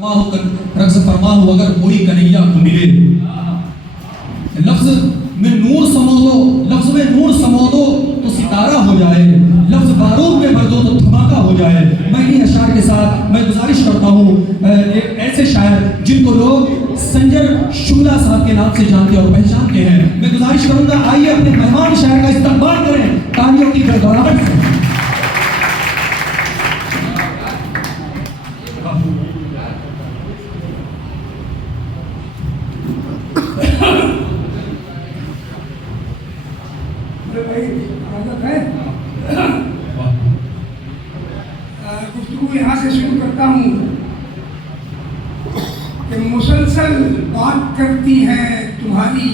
रक्स फरमा हो अगर कोई कन्हैया को मिले, लफ्ज में नूर समो दो, लफ्ज में नूर समो दो तो सितारा हो जाए, लफ्ज बारूद में भर दो तो धमाका हो जाए। मैं इन्हीं अशार के साथ मैं गुजारिश करता हूँ एक ऐसे शायर जिनको लोग संजय शुक्ला साहब के नाम से जानते और पहचानते हैं, मैं गुजारिश करूंगा आइए अपने मेहमान शायर का इस्तेमाल करें तालियों की गड़गड़ाहट से। गुफ्तगू यहाँ से शुरू करता हूँ कि मुसलसल बात करती हैं तुम्हारी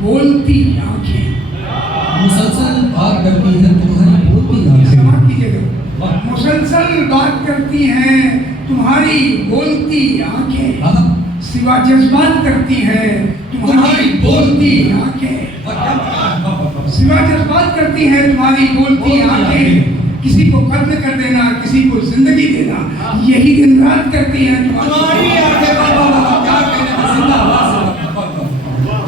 बोलती आंखें। मुसलसल बात करती है तुम्हारी बोलती आंखें। समाप्त कीजिएगा। मुसलसल बात करती हैं तुम्हारी बोलती आंखें, सिवा जज्बात करती हैं तुम्हारी बोलती आंखें, सिवा जज्बात करती हैं तुम्हारी बोलती आंखें। किसी को कत्ल कर देना, किसी को जिंदगी देना, यही दिन रात करती हैं तुम्हारी आंखें। क्या कहने का जिंदाबाद।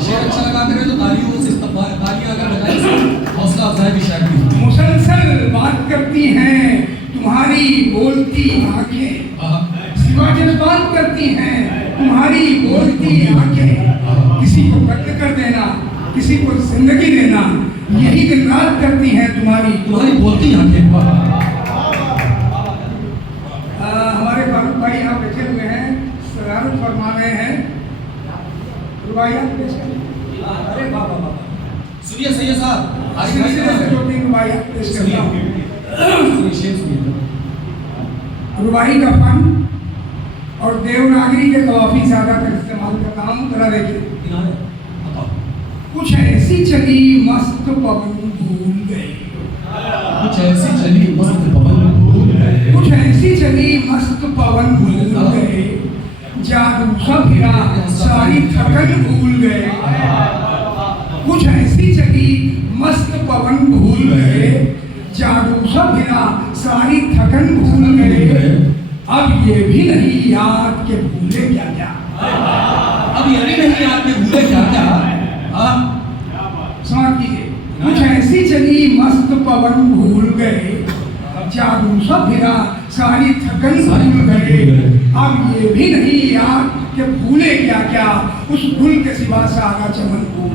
शेर अच्छा लगा करे तो तालियों से इस्तेमाल, तालियां अगर लगाएं हौसला अफजाई भी शायद भी। मुसलसल बात करती हैं तुम्हारी बोलती आंखें, सिवा जज्बात करती हैं तुम्हारी बोलती आंखें। किसी को कत्ल कर देना, किसी को जिंदगी देना, यही दिन रात करती हैं तुम्हारी बोलती आंखें। हमारे फारूक भाई यहाँ बैठे हुए हैं, शरारत फरमा रहे हैं। रुबाइयात पेश करें। अरे बाबा बाबा सुनिए सैयद साहब, आज सिलसिले से दो तीन रुबाइयात पेश करता हूँ। रुबाई का फन और देवनागरी के कवाफी ज़्यादातर इस्तेमाल करता हूँ। जरा देखिए। कुछ ऐसी चली मस्त पवन भूल गए, कुछ ऐसी चली मस्त पवन भूल गए, कुछ ऐसी चली मस्त पवन भूल गए, जादू सब हिरा सारी थकन भूल गए। कुछ ऐसी चली मस्त पवन भूल गए, जादू सब हिरा सारी थकन भूल गए। अब ये भी नहीं याद के भूले क्या क्या, अब ये भी नहीं याद के भूले क्या क्या। समाप्त कीजिए। कुछ ऐसी चली मस्त पवन भूल गए, जादू सब हिरा सारी थकन भूल गए। अब ये भी नहीं याद कि भूले क्या क्या, उस गुल के सिवा सारा चमन भूल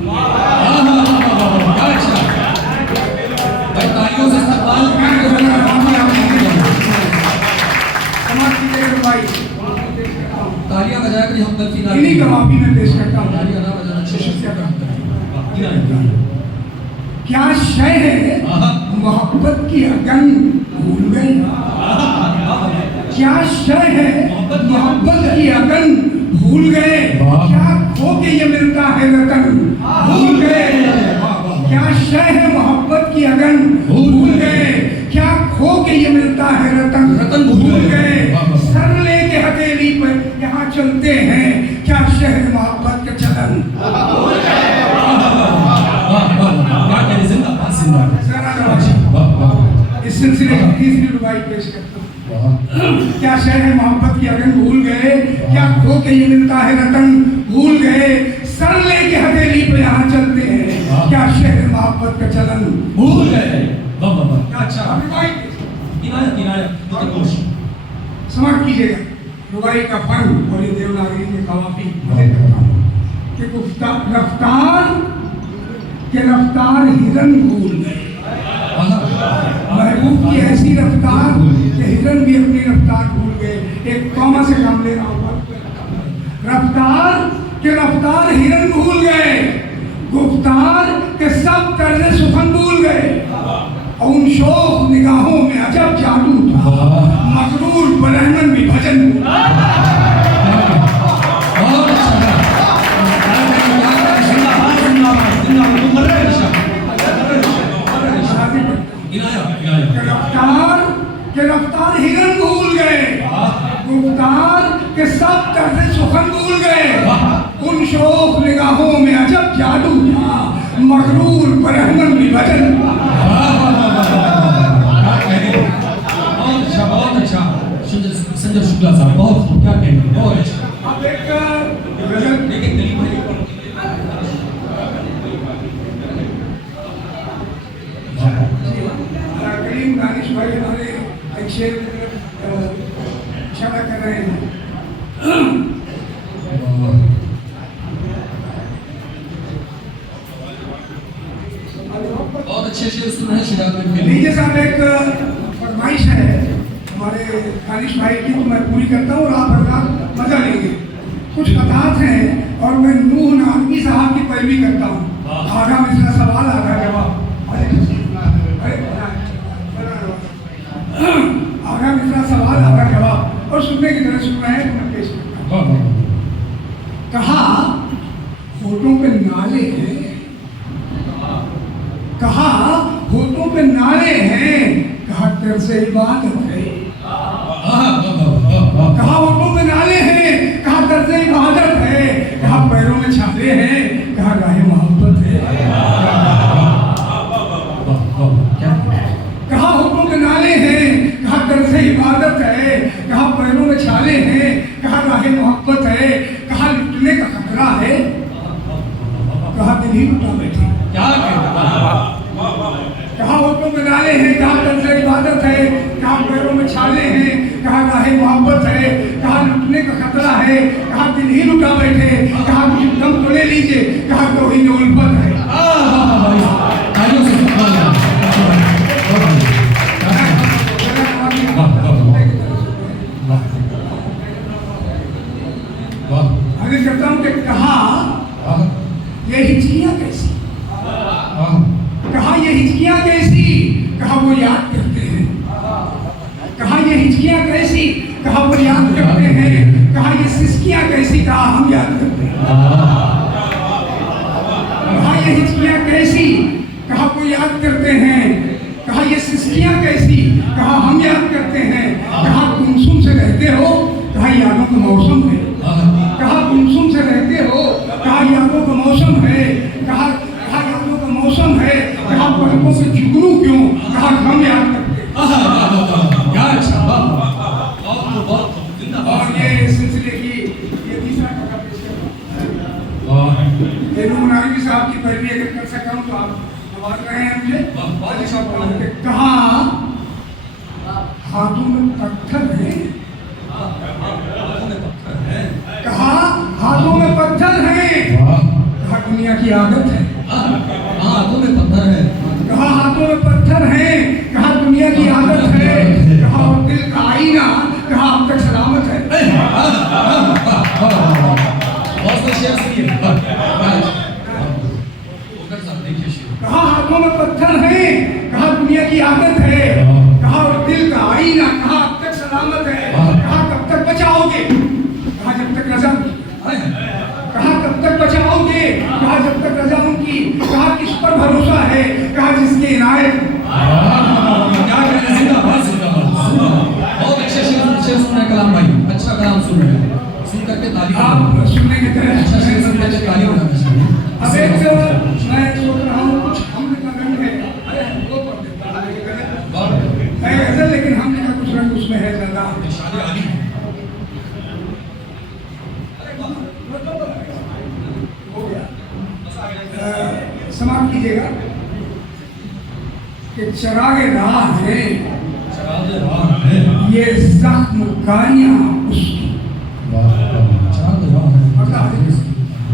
तालियां बजाया करिए। हम गलती ना इन्हीं कवाफी में पेश करता हूँ। तालियां ना बजाना क्या शय है मोहब्बत की अगन भूल गए, क्या शय है मोहब्बत की अगन भूल गए। क्या खो के ये मिलता है रतन भूल गए, क्या शय है मोहब्बत की अगन भूल गए। क्या खो के ये मिलता है रतन भूल गए। सर लेके हथेली पर यहाँ चलते हैं, क्या शहर मोहब्बत के चलन भूल गए। इस सिलसिले की तीसरी रुबाई पेश करता हूँ। क्या शहर मोहब्बत की अगन भूल गए, क्या खो के ये मिलता है रतन भूल गए। सर लेके हथेली पे यहाँ चलते हैं, क्या शहर मोहब्बत का चलन भूल गए। अच्छा समाप्त कीजिएगा। रुबाई का फन और ये देवनागरी के कवाफी मजे करता हूँ कि रफ्तार हिरन भूल गए। महबूब की ऐसी रफ्तार कि हिरन भी अपनी रफ्तार भूल गए। एक कौमा से काम ले रहा हूँ। रफ्तार हिरन भूल गए, गुफ्तार के सब तर्ज़े सुखन भूल गए। और उन शोख निगाहों में अजब जादू था, मकरूर बरहमन भी भजन रफ्तार हिरन भूल गए, गुफ्तार के सब तर्ज़े सुखन भूल गए। उन शोख निगाहों में अजब जादू था, मकरूर बरहमन भी भजन। बहुत अच्छा संजय शुक्ला साहब, बहुत क्या कहेंगे, बहुत बहुत अच्छे शेर सुन रहे हैं शिराज में फिल्म। लीजिए साहब, एक फरमाइश है हमारे दानिश भाई की, तो मैं पूरी करता हूँ और आप हजरात मजा लेंगे। कुछ कथात हैं और मैं नूह नानवी साहब की पैरवी करता हूँ। आधा मिसरा सवाल, आधा जवाब। आधा मिसरा सवाल, आधा जवाब, और सुनने की तरह सुन रहे हैं तो मैं पेश करता हूँ। कहा होठों पे नाले हैं, कहा होठों पे नाले हैं, कहा तर्ज़ इबादत है। कहा होठों पे नाले हैं, कहा तर्ज़ इबादत है, कहा पैरों में छाले हैं, कहा राह मोहब्बत है। कहा होठों पे नाले हैं, कहा तर्ज़ इबादत है, कहा पैरों में छाले हैं, कहा राह मोहब्बत है, कहा लुटने का खतरा है, कहा दिल ही लुटा बैठे। क्या कहा होठों पे नाले हैं, कहा तर्ज़ इबादत है, कहा पैरों में छाले हैं, कहा राह मोहब्बत है, कहा लुटने का खतरा है, कहा दिल ही लुटा बैठे, कहा कुछ दम तो ले लीजिए, कहा तौहीद उल्फत है। तालियों से आगे करता हूँ कि कहा ये हिचकियाँ कैसी, कहा ये हिचकियाँ कैसी, कहा वो याद करते हैं। कहा ये हिचकियाँ कैसी, कहा वो याद करते हैं। कहा ये सिसकियाँ कैसी, कहा हम याद करते हैं। कहा ये हिचकियाँ कैसी, कहा वो याद करते हैं। कहा ये सिसकियाँ कैसी, कहा हम याद करते हैं। कहा गुमसुम से रहते हो, कहा यादों का मौसम है। कहा गुमसुम से रहते हो, कहा यादों का मौसम है। कहा यादों का मौसम है, कहा पलकों से जुगनू क्यों, कहा हम याद करते हैं। और ये सिलसिले की ये तीसरा कथा पेश करता हूं। नानवी साहब की पैरवी अगर कर सकता हूँ तो आप नवाज रहे हैं मुझे। कहा हाथों में पत्थर है, कहा हाथों में पत्थर है, कहा दुनिया की आदत है। हाथों में पत्थर है, कहा हाथों में पत्थर है, कहा दुनिया की आदत है। कहा और दिल का आईना, कहा अब तक सलामत है। शेर सुनिए। कहा हाथों में पत्थर है, कहा दुनिया की आदत है। कहा और दिल का आईना, कहा अब तक सलामत है। कहा कब तक बचाओगे, कहा जब तक रजा उनकी। कहा कब तक बचाओगे, कहा जब तक रजा उनकी। कहा किस पर भरोसा है, कहा जिसकी इनायत। क्या कहना, जिंदाबाद जिंदाबाद। बहुत अच्छे शेर सुन रहे हैं कलाम भाई, अच्छा कलाम सुन रहे हैं। सुन करके ताली आप सुनने की तरह अच्छा शेर सुन करके ताली बजाना चाहिए। अब एक मैं सोच रहा हूँ कुछ हमने का रंग है, अरे वो पढ़ देता है गजल, लेकिन हमने का कुछ रंग उसमें है ज्यादा। हो गया, समाप्त कीजिएगा कि चरागे राह है ये जख्म कारियां उसकी।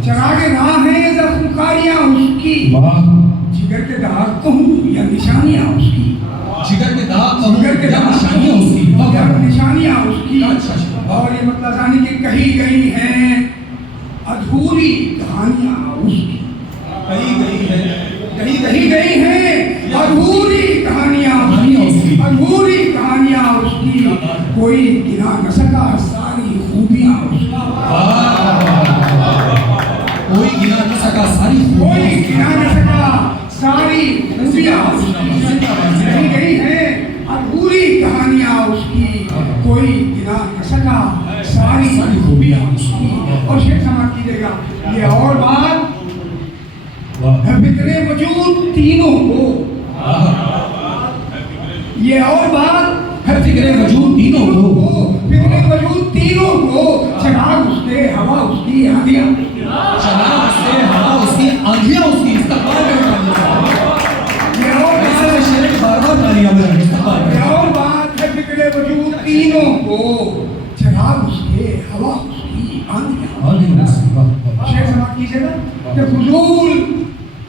चरागे राह है ये जख्म कारियां उसकी। जिगर के दाग कहूँ या निशानियां उसकी। जिगर के दाग जिगर के दाग निशानियां उसकी, या निशानियां उसकी। और ये मतलब जानी कि कही गई हैं अधूरी कहानियां उसकी। कही गई है अधूरी कहानियां उसकी, अधूरी कहानियां उसकी। कोई गिना न सका सारी खूबियां उसकी। कोई गिना न सका सारी कोई गिना न सका सारी खूबियां उसकी। कही गई है अधूरी कहानियां उसकी। कोई गिना न सका सारी खूबियां उसकी। और शेर समाप्त कीजिएगा। ये और बात है फिक्रे वजूद तीनों को। ये और बात है फिक्रे वजूद तीनों को। फिक्रे वजूद तीनों को। चराग उसके, हवा उसकी, आंधियां। चराग उसके, हवा उसकी, आंधियां उसकी। इस्तेमाल ये और बात है फिक्रे वजूद तीनों को। चराग उसके, हवा उसकी, उसकी आंधियां। आंधियां उसकी, वाह वाह। शेर समाप्त कीजिएगा कि फजूल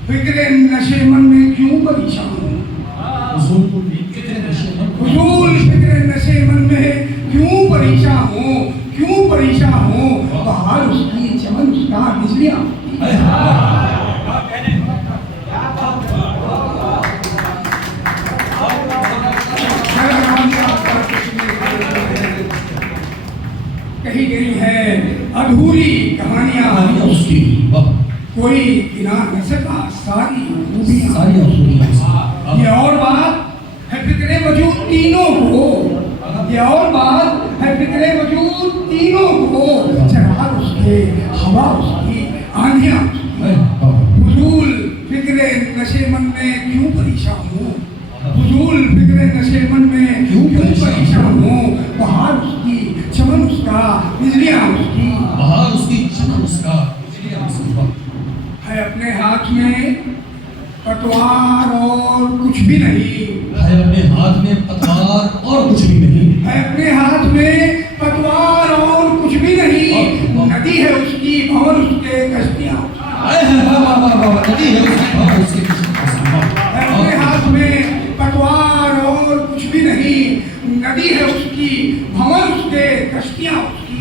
फिक्रे नशे मन में क्यों परेशान हूँ, हुजूर कितने नशे में, फजूल फिक्रे नशे मन में क्यों परेशान हूँ, क्यों परेशान हूँ, बहार उसकी चमन उसका बिजलियाँ उसकी। हाय हाय। कही गई है अधूरी कहानियां आंधियां उसकी, वाह। कोई गिना न सका सारी खूबियां। सारी खूबियां। ये और बात है फिक्रे वजूद तीनों को, ये और बात है फिक्रे वजूद तीनों को, चराग उसके हवा उसकी आंधियां उसकी। फजूल फिक्रे नशे मन में क्यों परेशान हूँ, फजूल फिक्रे नशे मन में क्यों परेशान हूँ, बहार उसकी चमन उसका बिजलियां उसकी। बहार उसकी चमन उसका बिजलियां उसकी, वाह। है अपने हाथ में पतवार और कुछ भी नहीं, है अपने हाथ में पतवार और कुछ भी नहीं, है अपने हाथ में पतवार और कुछ भी नहीं, नदी है उसकी भंवर उसके कश्तियां। नदी है उसकी भंवर उसके कश्तियां। है अपने हाथ में पतवार और कुछ भी नहीं, नदी है उसकी भंवर उसके कश्तियां उसकी।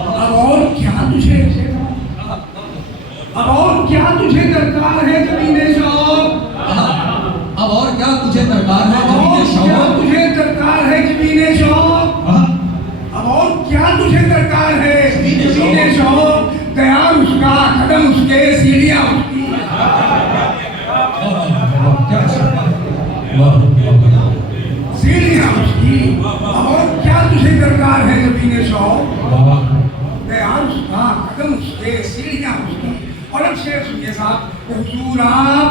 अब और क्या तुझे, अब और क्या तुझे दरकार है जमीने शौक, अब और क्या तुझे दरकार है जमीने क्या शौक, तुझे दरकार है जमीने शौक, अब और क्या तुझे दरकार है जमीने शौक, दयाल उसका कदम उसके सीढ़ियां उसकी। सीढ़ियां उसकी, अब और क्या तुझे दरकार है जमीने शौक, दयाल उसका कदम उसके सीढ़ियां उसकी। और अब शेर सुनिए साहब, हुजूर आप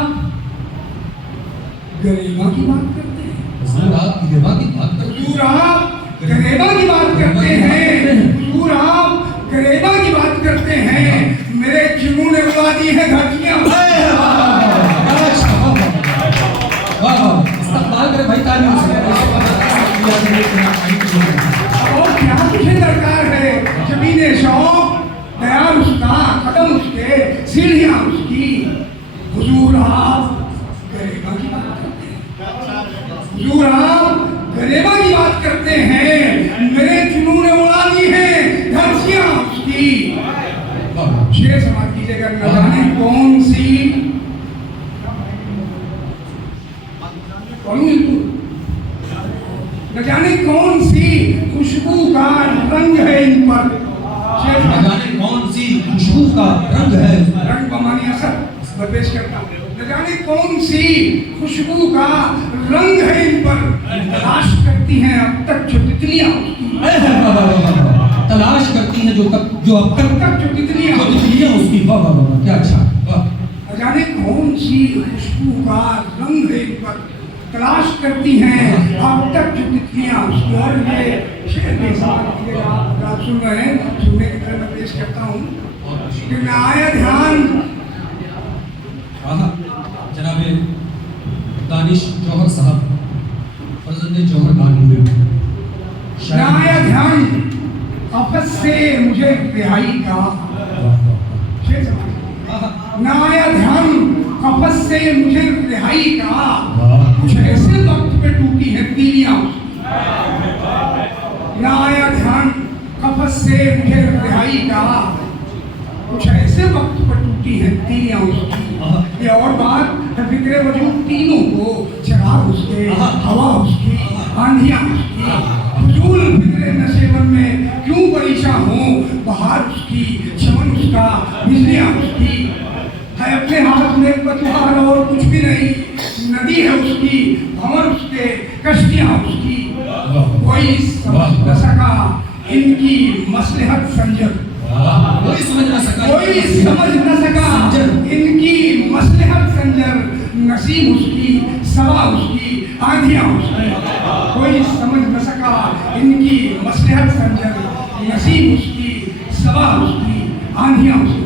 गरिमा की बात करते हैं, हुजूर आप गरिमा की बात करते हैं, हुजूर आप गरिमा की बात करते हैं, हुजूर आप गरिमा की बात करते हैं, मेरे जुनून ने उड़ा दी है धरतियां। इस्तेमाल करे भाई ताली और क्या तुझे दरकार है जमीने शौक, दयाल उसका कदम उसके सीढ़ियां उसकी। हुजूर आप गरिमा की बात करते हैं, हुजूर आप गरिमा की बात करते हैं, मेरे जुनून ने उड़ा दी है धरतियां उसकी। शेर समाप्त कीजिएगा, न जाने कौन सी न जाने कौन सी खुशबू का रंग है इन पर, न जाने कौन सी खुशबू का रंग है, रंग बमानी असर मैं पेश करता हूँ। न जाने कौन सी खुशबू का रंग है इन पर, तलाश करती हैं अब तक जो तितलियां उसकी। तलाश करती हैं जो अब तक जो तितलियां उसकी। वाह वाह वाह, क्या अच्छा, वाह। न जाने कौन सी खुशबू का रंग है इन पर, तलाश करती हैं अब तक जो तितलियां उसकी। और ये शेर के साथ आप सुन रहे हैं, सुनने की तरह मैं पेश करता हूँ कि मैं आया ध्यान, जनाब दानिश जौहर साहब फजल जौहर कानूनी, मैं आया ध्यान कफस से मुझे रिहाई का, न आया ध्यान कफस से मुझे रिहाई का, कुछ ऐसे वक्त पे टूटी है तीलियां। न आया ध्यान कफस से मुझे रिहाई का, कुछ ऐसे वक्त पर टूटी है तीलियां उसकी। ये और बात है फिक्रे वजूद तीनों को, चराग उसके हवा उसकी आंधियां उसकी। फजूल फिक्रे नशे मन में क्यों परेशान हूँ, बहार उसकी चमन उसका बिजलियां उसकी। है अपने हाथ में पतवार और कुछ भी नहीं, नदी है उसकी भंवर उसके कश्तियां उसकी। कोई समझ न सका इनकी मसलहत संजर, कोई समझ न सका, कोई समझ न सका इनकी मसलहत संजर, नसीब उसकी सवा उसकी आंधियां उसकी। कोई समझ न सका इनकी मसलहत संजर, नसीब उसकी सवा उसकी आंधियां उसकी।